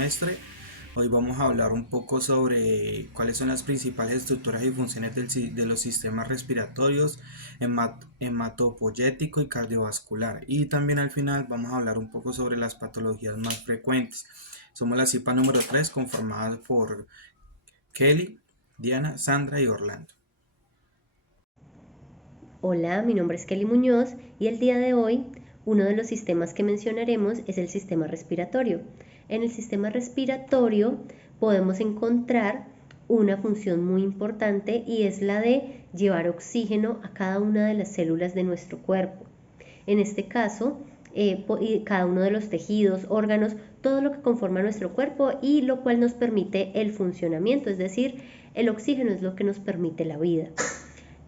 semestre. Hoy vamos a hablar un poco sobre cuáles son las principales estructuras y funciones de los sistemas respiratorios, hematopoyético y cardiovascular. Y también al final vamos a hablar un poco sobre las patologías más frecuentes. Somos la CIPA número 3, conformada por Kelly, Diana, Sandra y Orlando. Hola, mi nombre es Kelly Muñoz y el día de hoy uno de los sistemas que mencionaremos es el sistema respiratorio. En el sistema respiratorio podemos encontrar una función muy importante y es la de llevar oxígeno a cada una de las células de nuestro cuerpo. En este caso, cada uno de los tejidos, órganos, todo lo que conforma nuestro cuerpo y lo cual nos permite el funcionamiento, es decir, el oxígeno es lo que nos permite la vida.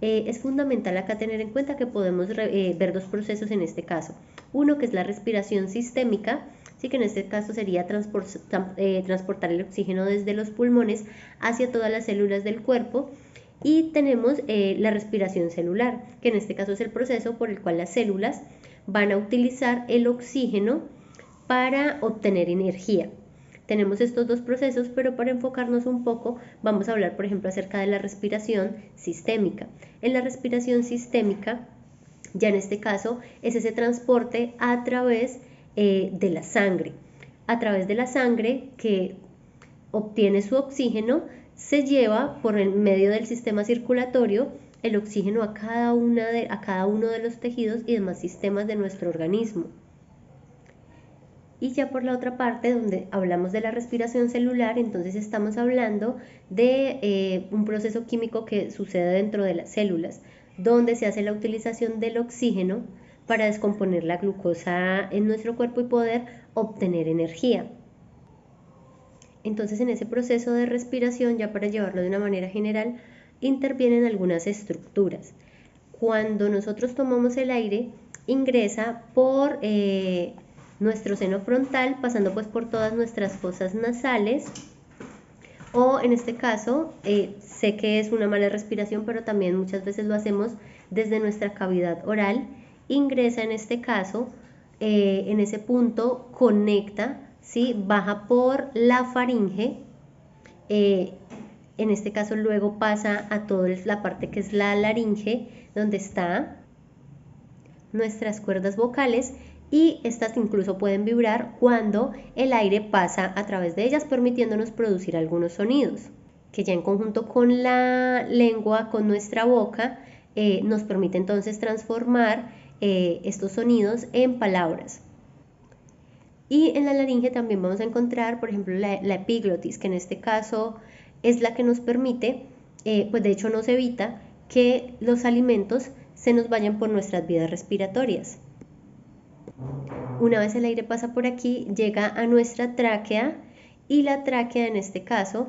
Es fundamental acá tener en cuenta que podemos ver dos procesos en este caso. Uno que es la respiración sistémica, sí que en este caso sería transportar el oxígeno desde los pulmones hacia todas las células del cuerpo. Y tenemos la respiración celular, que en este caso es el proceso por el cual las células van a utilizar el oxígeno para obtener energía. Tenemos estos dos procesos, pero para enfocarnos un poco vamos a hablar, por ejemplo, acerca de la respiración sistémica. En la respiración sistémica, ya en este caso, es ese transporte a través de la sangre. A través de la sangre que obtiene su oxígeno, se lleva por el medio del sistema circulatorio el oxígeno a cada uno de los tejidos y demás sistemas de nuestro organismo. Y ya por la otra parte, donde hablamos de la respiración celular, entonces estamos hablando de un proceso químico que sucede dentro de las células, donde se hace la utilización del oxígeno para descomponer la glucosa en nuestro cuerpo y poder obtener energía. Entonces en ese proceso de respiración, ya para llevarlo de una manera general, intervienen algunas estructuras. Cuando nosotros tomamos el aire, ingresa por nuestro seno frontal, pasando pues por todas nuestras fosas nasales, o en este caso, sé que es una mala respiración, pero también muchas veces lo hacemos desde nuestra cavidad oral, ingresa en este caso, en ese punto conecta, ¿sí? Baja por la faringe, en este caso luego pasa a toda la parte que es la laringe, donde está nuestras cuerdas vocales, y estas incluso pueden vibrar cuando el aire pasa a través de ellas, permitiéndonos producir algunos sonidos que ya en conjunto con la lengua, con nuestra boca, nos permite entonces transformar estos sonidos en palabras. Y en la laringe también vamos a encontrar, por ejemplo, la epiglotis, que en este caso es la que nos permite, pues de hecho nos evita que los alimentos se nos vayan por nuestras vías respiratorias. Una vez el aire pasa por aquí, llega a nuestra tráquea, y la tráquea en este caso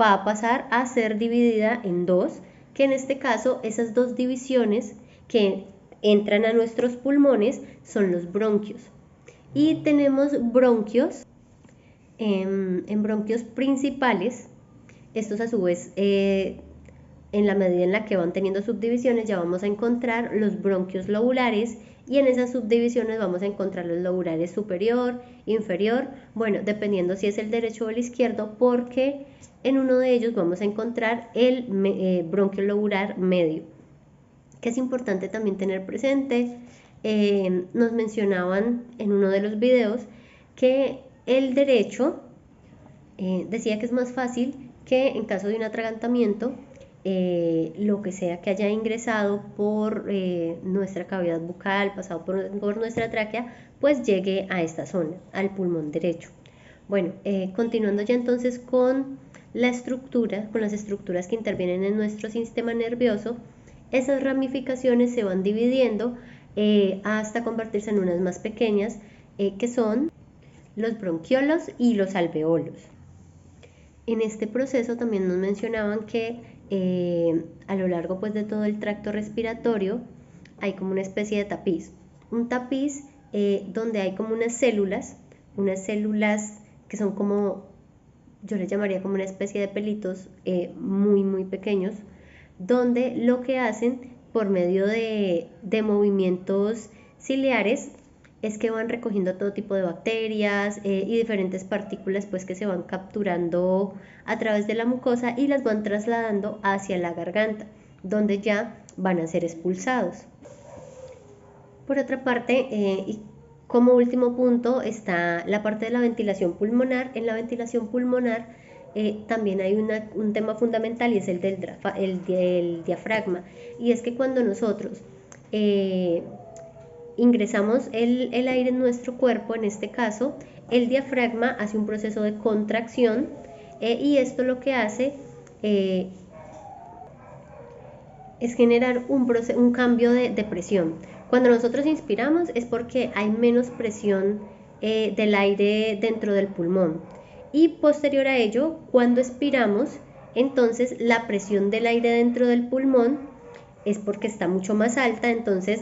va a pasar a ser dividida en dos, que en este caso esas dos divisiones que entran a nuestros pulmones son los bronquios. Y tenemos bronquios, en bronquios principales. Estos a su vez, en la medida en la que van teniendo subdivisiones, ya vamos a encontrar los bronquios lobulares, y en esas subdivisiones vamos a encontrar los lobulares superior, inferior, bueno, dependiendo si es el derecho o el izquierdo, porque en uno de ellos vamos a encontrar el bronquio lobular medio, que es importante también tener presente. Nos mencionaban en uno de los videos que el derecho decía que es más fácil que en caso de un atragantamiento, lo que sea que haya ingresado por nuestra cavidad bucal, pasado por nuestra tráquea, pues llegue a esta zona, al pulmón derecho. Bueno, continuando ya entonces con la estructura, con las estructuras que intervienen en nuestro sistema nervioso, esas ramificaciones se van dividiendo hasta convertirse en unas más pequeñas, que son los bronquiolos y los alveolos. En este proceso también nos mencionaban que a lo largo pues de todo el tracto respiratorio hay como una especie de tapiz, un tapiz donde hay como unas células que son como, yo les llamaría como una especie de pelitos muy pequeños, donde lo que hacen por medio de movimientos ciliares es que van recogiendo todo tipo de bacterias y diferentes partículas pues que se van capturando a través de la mucosa y las van trasladando hacia la garganta, donde ya van a ser expulsados. Por otra parte, y como último punto está la parte de la ventilación pulmonar. En la ventilación pulmonar también hay un tema fundamental y es el del diafragma. Y es que cuando nosotros ingresamos el aire en nuestro cuerpo, en este caso, el diafragma hace un proceso de contracción y esto lo que hace es generar un cambio de presión. Cuando nosotros inspiramos es porque hay menos presión del aire dentro del pulmón. Y posterior a ello, cuando expiramos, entonces la presión del aire dentro del pulmón es porque está mucho más alta, entonces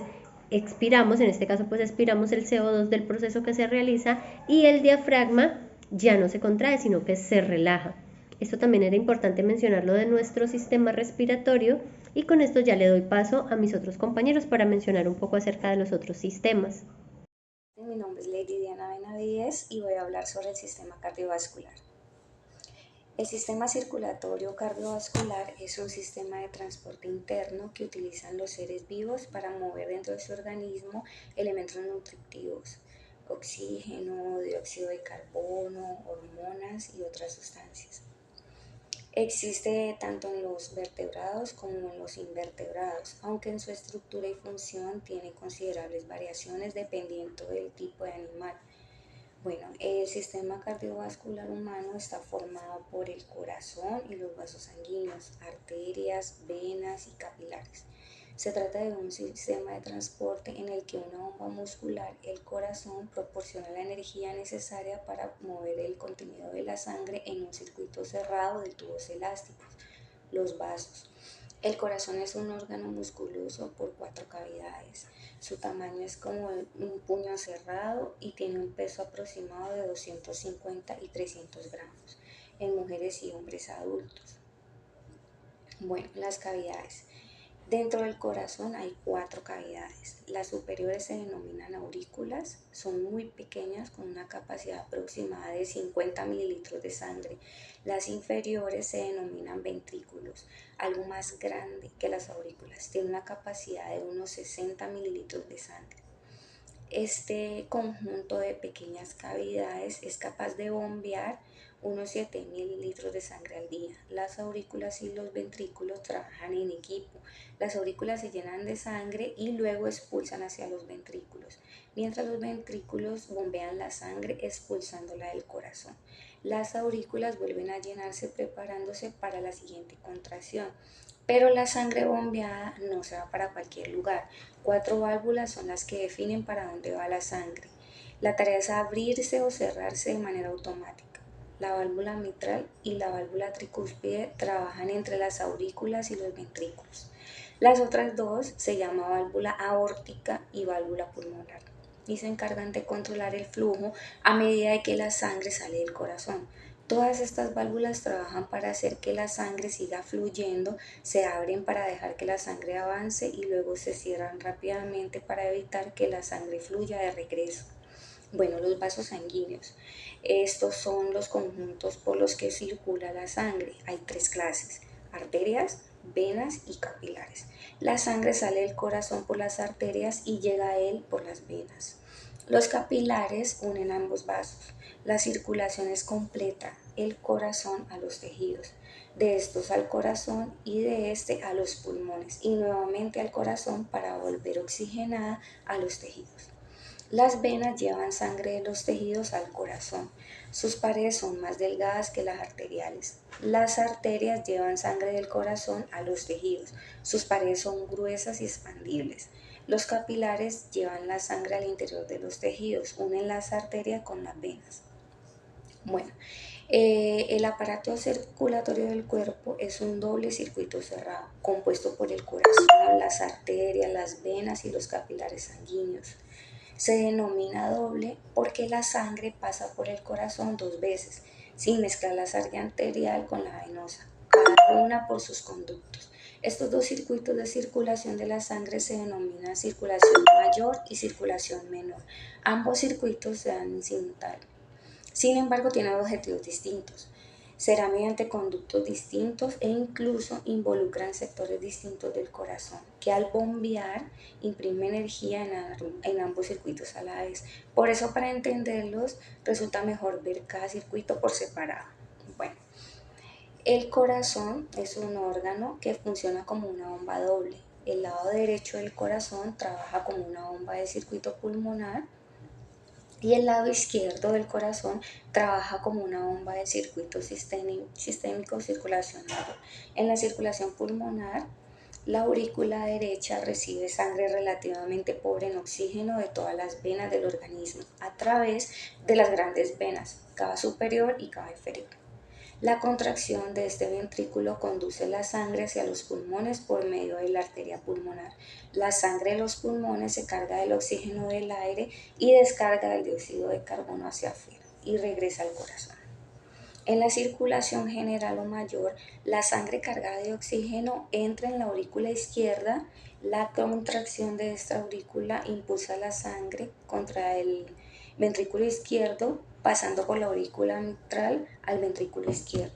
expiramos, en este caso pues expiramos el CO2 del proceso que se realiza y el diafragma ya no se contrae, sino que se relaja. Esto también era importante mencionarlo de nuestro sistema respiratorio y con esto ya le doy paso a mis otros compañeros para mencionar un poco acerca de los otros sistemas. Mi nombre es Lady Diana Benavides y voy a hablar sobre el sistema cardiovascular. El sistema circulatorio cardiovascular es un sistema de transporte interno que utilizan los seres vivos para mover dentro de su organismo elementos nutritivos, oxígeno, dióxido de carbono, hormonas y otras sustancias. Existe tanto en los vertebrados como en los invertebrados, aunque en su estructura y función tiene considerables variaciones dependiendo del tipo de animal. Bueno, el sistema cardiovascular humano está formado por el corazón y los vasos sanguíneos, arterias, venas y capilares. Se trata de un sistema de transporte en el que una bomba muscular, el corazón, proporciona la energía necesaria para mover el contenido de la sangre en un circuito cerrado de tubos elásticos, los vasos. El corazón es un órgano musculoso por 4 cavidades. Su tamaño es como un puño cerrado y tiene un peso aproximado de 250 y 300 gramos en mujeres y hombres adultos. Bueno, las cavidades. Dentro del corazón hay 4 cavidades. Las superiores se denominan aurículas, son muy pequeñas con una capacidad aproximada de 50 mililitros de sangre. Las inferiores se denominan ventrículos, algo más grande que las aurículas, tiene una capacidad de unos 60 mililitros de sangre. Este conjunto de pequeñas cavidades es capaz de bombear unos 7 mililitros de sangre al día. Las aurículas y los ventrículos trabajan en equipo. Las aurículas se llenan de sangre y luego expulsan hacia los ventrículos, mientras los ventrículos bombean la sangre expulsándola del corazón. Las aurículas vuelven a llenarse preparándose para la siguiente contracción. Pero la sangre bombeada no se va para cualquier lugar. 4 válvulas son las que definen para dónde va la sangre. La tarea es abrirse o cerrarse de manera automática. La válvula mitral y la válvula tricúspide trabajan entre las aurículas y los ventrículos. Las otras dos se llaman válvula aórtica y válvula pulmonar y se encargan de controlar el flujo a medida de que la sangre sale del corazón. Todas estas válvulas trabajan para hacer que la sangre siga fluyendo, se abren para dejar que la sangre avance y luego se cierran rápidamente para evitar que la sangre fluya de regreso. Bueno, los vasos sanguíneos. Estos son los conjuntos por los que circula la sangre. Hay 3 clases: arterias, venas y capilares. La sangre sale del corazón por las arterias y llega a él por las venas. Los capilares unen ambos vasos. La circulación es completa, el corazón a los tejidos, de estos al corazón y de este a los pulmones y nuevamente al corazón para volver oxigenada a los tejidos. Las venas llevan sangre de los tejidos al corazón. Sus paredes son más delgadas que las arteriales. Las arterias llevan sangre del corazón a los tejidos. Sus paredes son gruesas y expandibles. Los capilares llevan la sangre al interior de los tejidos, unen las arterias con las venas. Bueno, el aparato circulatorio del cuerpo es un doble circuito cerrado, compuesto por el corazón, las arterias, las venas y los capilares sanguíneos. Se denomina doble porque la sangre pasa por el corazón 2 veces, sin mezclar la sangre arterial con la venosa, cada una por sus conductos. Estos dos circuitos de circulación de la sangre se denominan circulación mayor y circulación menor. Ambos circuitos se dan en simultáneo. Sin embargo, tienen objetivos distintos. Será mediante conductos distintos e incluso involucran sectores distintos del corazón, que al bombear imprime energía en ambos circuitos a la vez. Por eso, para entenderlos, resulta mejor ver cada circuito por separado. Bueno, el corazón es un órgano que funciona como una bomba doble. El lado derecho del corazón trabaja como una bomba de circuito pulmonar y el lado izquierdo del corazón trabaja como una bomba de circuito sistémico circulacionario. En la circulación pulmonar, la aurícula derecha recibe sangre relativamente pobre en oxígeno de todas las venas del organismo a través de las grandes venas, cava superior y cava inferior. La contracción de este ventrículo conduce la sangre hacia los pulmones por medio de la arteria pulmonar. La sangre de los pulmones se carga del oxígeno del aire y descarga del dióxido de carbono hacia afuera y regresa al corazón. En la circulación general o mayor, la sangre cargada de oxígeno entra en la aurícula izquierda. La contracción de esta aurícula impulsa la sangre contra el ventrículo izquierdo, pasando por la aurícula mitral al ventrículo izquierdo.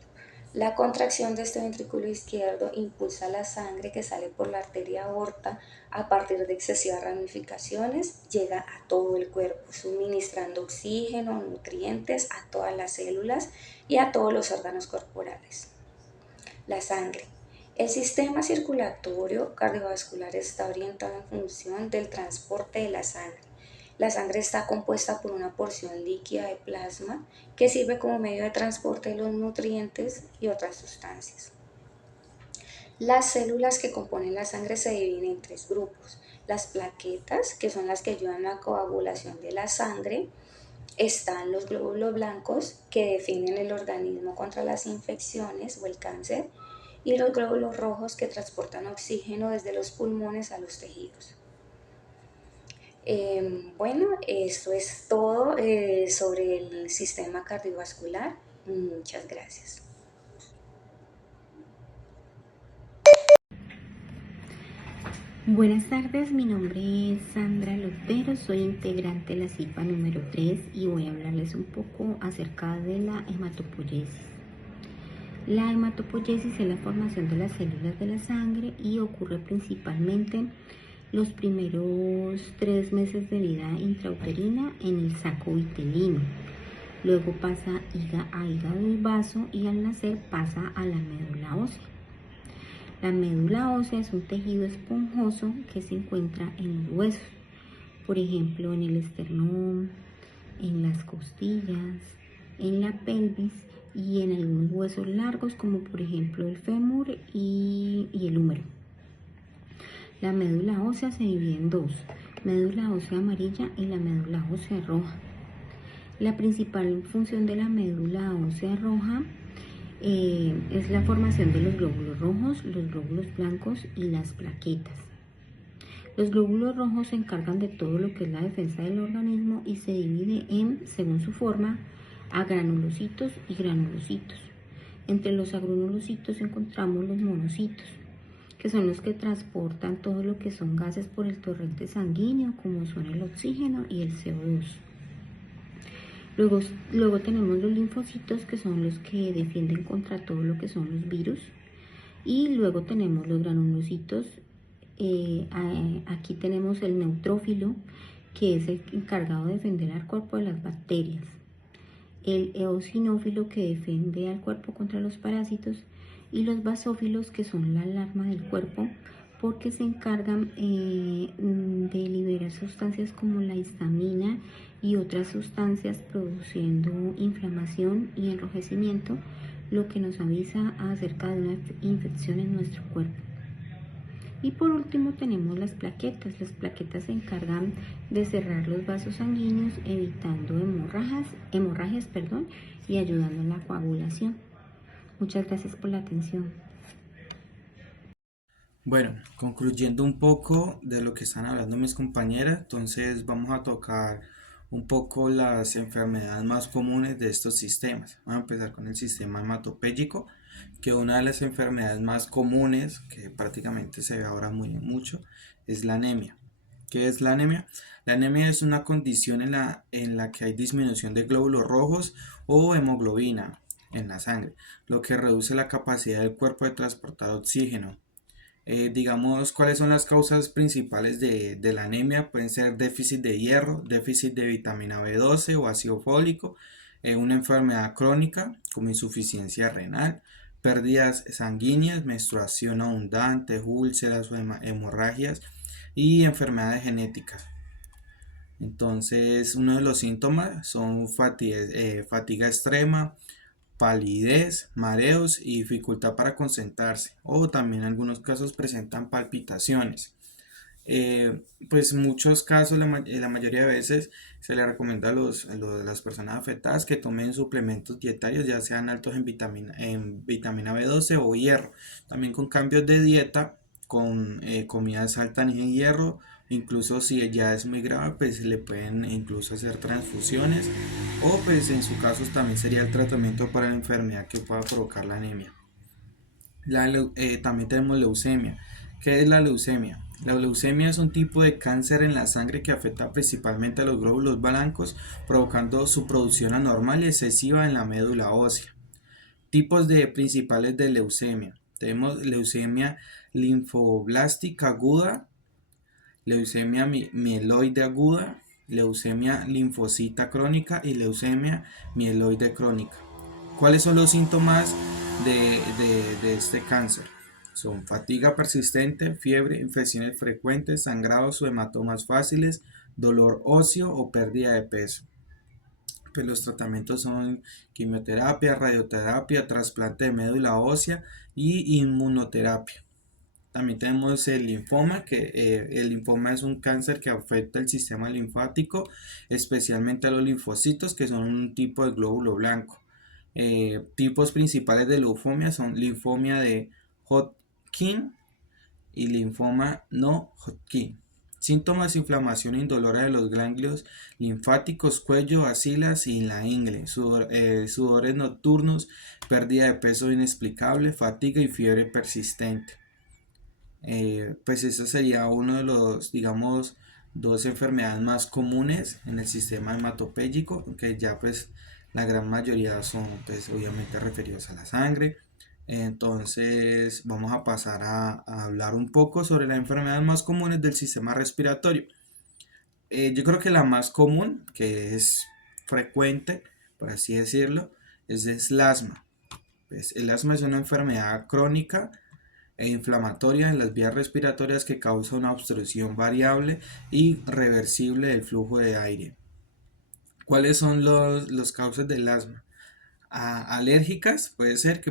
La contracción de este ventrículo izquierdo impulsa la sangre que sale por la arteria aorta. A partir de excesivas ramificaciones, llega a todo el cuerpo, suministrando oxígeno, nutrientes a todas las células y a todos los órganos corporales. La sangre. El sistema circulatorio cardiovascular está orientado en función del transporte de la sangre. La sangre está compuesta por una porción líquida de plasma que sirve como medio de transporte de los nutrientes y otras sustancias. Las células que componen la sangre se dividen en tres grupos. Las plaquetas, que son las que ayudan a la coagulación de la sangre. Están los glóbulos blancos, que defienden el organismo contra las infecciones o el cáncer. Y los glóbulos rojos, que transportan oxígeno desde los pulmones a los tejidos. Bueno, esto es todo sobre el sistema cardiovascular. Muchas gracias. Buenas tardes, mi nombre es Sandra Lotero, soy integrante de la CIPA número 3 y voy a hablarles un poco acerca de la hematopoiesis. La hematopoiesis es la formación de las células de la sangre y ocurre principalmente los primeros 3 meses de vida intrauterina en el saco vitelino. Luego pasa a hígado y vaso y al nacer pasa a la médula ósea. La médula ósea es un tejido esponjoso que se encuentra en los huesos, por ejemplo en el esternón, en las costillas, en la pelvis y en algunos huesos largos como por ejemplo el fémur y el húmero. La médula ósea se divide en dos, médula ósea amarilla y la médula ósea roja. La principal función de la médula ósea roja es la formación de los glóbulos rojos, los glóbulos blancos y las plaquetas. Los glóbulos rojos se encargan de todo lo que es la defensa del organismo y se divide en, según su forma, agranulocitos y granulocitos. Entre los agranulocitos encontramos los monocitos, que son los que transportan todo lo que son gases por el torrente sanguíneo, como son el oxígeno y el CO2. Luego tenemos los linfocitos, que son los que defienden contra todo lo que son los virus. Y luego tenemos los granulocitos. Aquí tenemos el neutrófilo, que es el encargado de defender al cuerpo de las bacterias. El eosinófilo, que defiende al cuerpo contra los parásitos. Y los basófilos, que son la alarma del cuerpo, porque se encargan de liberar sustancias como la histamina y otras sustancias produciendo inflamación y enrojecimiento, lo que nos avisa acerca de una infección en nuestro cuerpo. Y por último tenemos las plaquetas. Las plaquetas se encargan de cerrar los vasos sanguíneos, evitando hemorragias y ayudando en la coagulación. Muchas gracias por la atención. Bueno, concluyendo un poco de lo que están hablando mis compañeras, entonces vamos a tocar un poco las enfermedades más comunes de estos sistemas. Vamos a empezar con el sistema hematopéyico. que una de las enfermedades más comunes, que prácticamente se ve ahora mucho, es la anemia. ¿Qué es la anemia? La anemia es una condición en la que hay disminución de glóbulos rojos o hemoglobina en la sangre, lo que reduce la capacidad del cuerpo de transportar oxígeno. Digamos, ¿cuáles son las causas principales de la anemia? Pueden ser déficit de hierro, déficit de vitamina B12 o ácido fólico, una enfermedad crónica como insuficiencia renal, pérdidas sanguíneas, menstruación abundante, úlceras o hemorragias y enfermedades genéticas. Entonces, uno de los síntomas son fatiga extrema, palidez, mareos y dificultad para concentrarse, o también en algunos casos presentan palpitaciones. Pues en muchos casos, la mayoría de veces se le recomienda a las personas afectadas que tomen suplementos dietarios, ya sean altos en vitamina B12 o hierro, también con cambios de dieta, con comidas altas en hierro. Incluso si ya es muy grave, pues le pueden incluso hacer transfusiones, o pues en su caso también sería el tratamiento para la enfermedad que pueda provocar la anemia. También tenemos leucemia. ¿Qué es la leucemia? La leucemia es un tipo de cáncer en la sangre que afecta principalmente a los glóbulos blancos, provocando su producción anormal y excesiva en la médula ósea. Tipos principales de leucemia. Tenemos leucemia linfoblástica aguda, leucemia mieloide aguda, leucemia linfocita crónica y leucemia mieloide crónica. ¿Cuáles son los síntomas de este cáncer? Son fatiga persistente, fiebre, infecciones frecuentes, sangrados o hematomas fáciles, dolor óseo o pérdida de peso. Pues los tratamientos son quimioterapia, radioterapia, trasplante de médula ósea y inmunoterapia. También tenemos el linfoma, que el linfoma es un cáncer que afecta el sistema linfático, especialmente a los linfocitos, que son un tipo de glóbulo blanco. Tipos principales de leucemia son linfomia de Hodgkin y linfoma no Hodgkin. Síntomas: inflamación indolora de los ganglios linfáticos, cuello, axilas y la ingle, sudores nocturnos, pérdida de peso inexplicable, fatiga y fiebre persistente. Pues eso sería uno de los, digamos, dos enfermedades más comunes en el sistema hematopéyico, que ya pues la gran mayoría son pues obviamente referidos a la sangre. Entonces vamos a pasar a hablar un poco sobre las enfermedades más comunes del sistema respiratorio. Yo creo que la más común, que es frecuente, por así decirlo, es el asma. Pues el asma es una enfermedad crónica e inflamatoria en las vías respiratorias que causa una obstrucción variable y reversible del flujo de aire. ¿Cuáles son los causas del asma? Alérgicas, pueden ser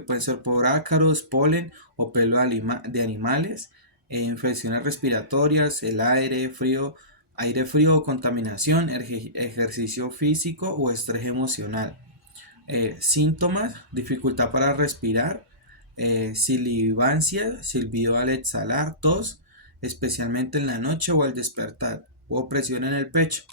por ácaros, polen o pelo de animales, infecciones respiratorias, el aire frío o contaminación, ejercicio físico o estrés emocional. Síntomas: dificultad para respirar, sibilancia, silbido al exhalar, tos, especialmente en la noche o al despertar, o opresión en el pecho.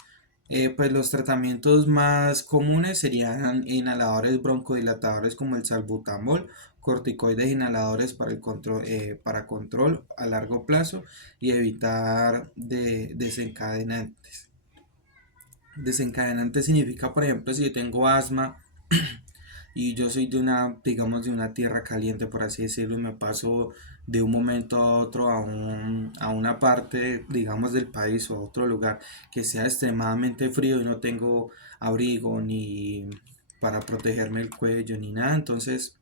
Pues los tratamientos más comunes serían inhaladores broncodilatadores como el salbutamol, corticoides inhaladores para control a largo plazo y evitar desencadenantes. Desencadenante significa, por ejemplo, si yo tengo asma y yo soy digamos, de una tierra caliente, por así decirlo, y me paso de un momento a otro a una parte, digamos, del país o a otro lugar que sea extremadamente frío y no tengo abrigo ni para protegerme el cuello ni nada, entonces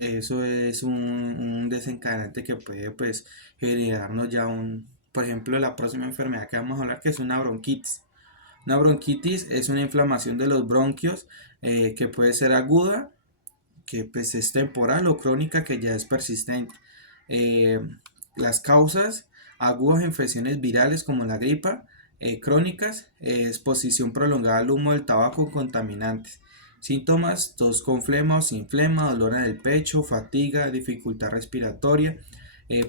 eso es un desencadenante que puede pues generarnos ya por ejemplo, la próxima enfermedad que vamos a hablar, que es una bronquitis. Una bronquitis es una inflamación de los bronquios que puede ser aguda, que pues es temporal, o crónica, que ya es persistente. Las causas: agudas, infecciones virales como la gripa, crónicas, exposición prolongada al humo del tabaco o contaminantes. Síntomas: tos con flema o sin flema, dolor en el pecho, fatiga, dificultad respiratoria.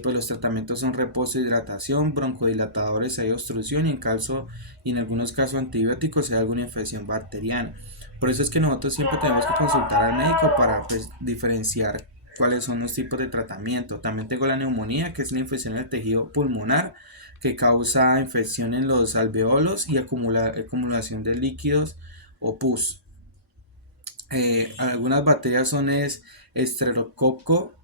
Pues los tratamientos son reposo, hidratación, broncodilatadores si hay obstrucción, y en algunos casos antibióticos si hay alguna infección bacteriana. Por eso es que nosotros siempre tenemos que consultar al médico para pues diferenciar cuáles son los tipos de tratamiento. También tengo la neumonía, que es la infección del tejido pulmonar, que causa infección en los alveolos y acumulación de líquidos o pus. Algunas bacterias son Streptococo.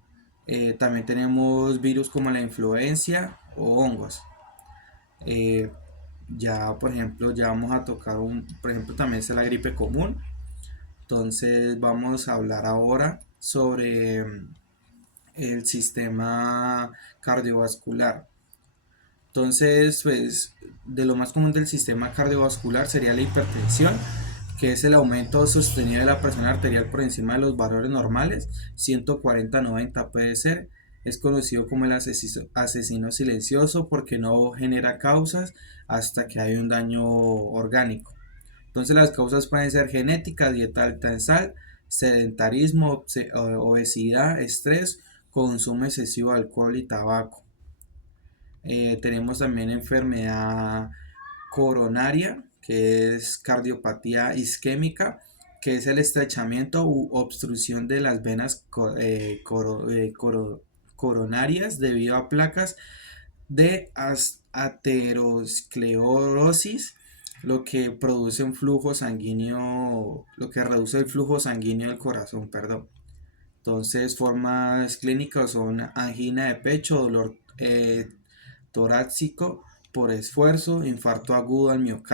También tenemos virus como la influencia o hongos. Eh, ya, por ejemplo, ya vamos a tocar por ejemplo, también es la gripe común. Entonces vamos a hablar ahora sobre el sistema cardiovascular. Entonces, pues, de lo más común del sistema cardiovascular sería la hipertensión, que es el aumento sostenido de la presión arterial por encima de los valores normales, 140-90 puede ser. Es conocido como el asesino silencioso porque no genera causas hasta que hay un daño orgánico. Entonces las causas pueden ser genética, dieta alta en sal, sedentarismo, obesidad, estrés, consumo excesivo de alcohol y tabaco. Tenemos también enfermedad coronaria, que es cardiopatía isquémica, que es el estrechamiento u obstrucción de las venas coronarias debido a placas de aterosclerosis, lo que produce un flujo sanguíneo, lo que reduce el flujo sanguíneo del corazón, perdón. Entonces, formas clínicas son angina de pecho, dolor torácico por esfuerzo, infarto agudo al miocardio.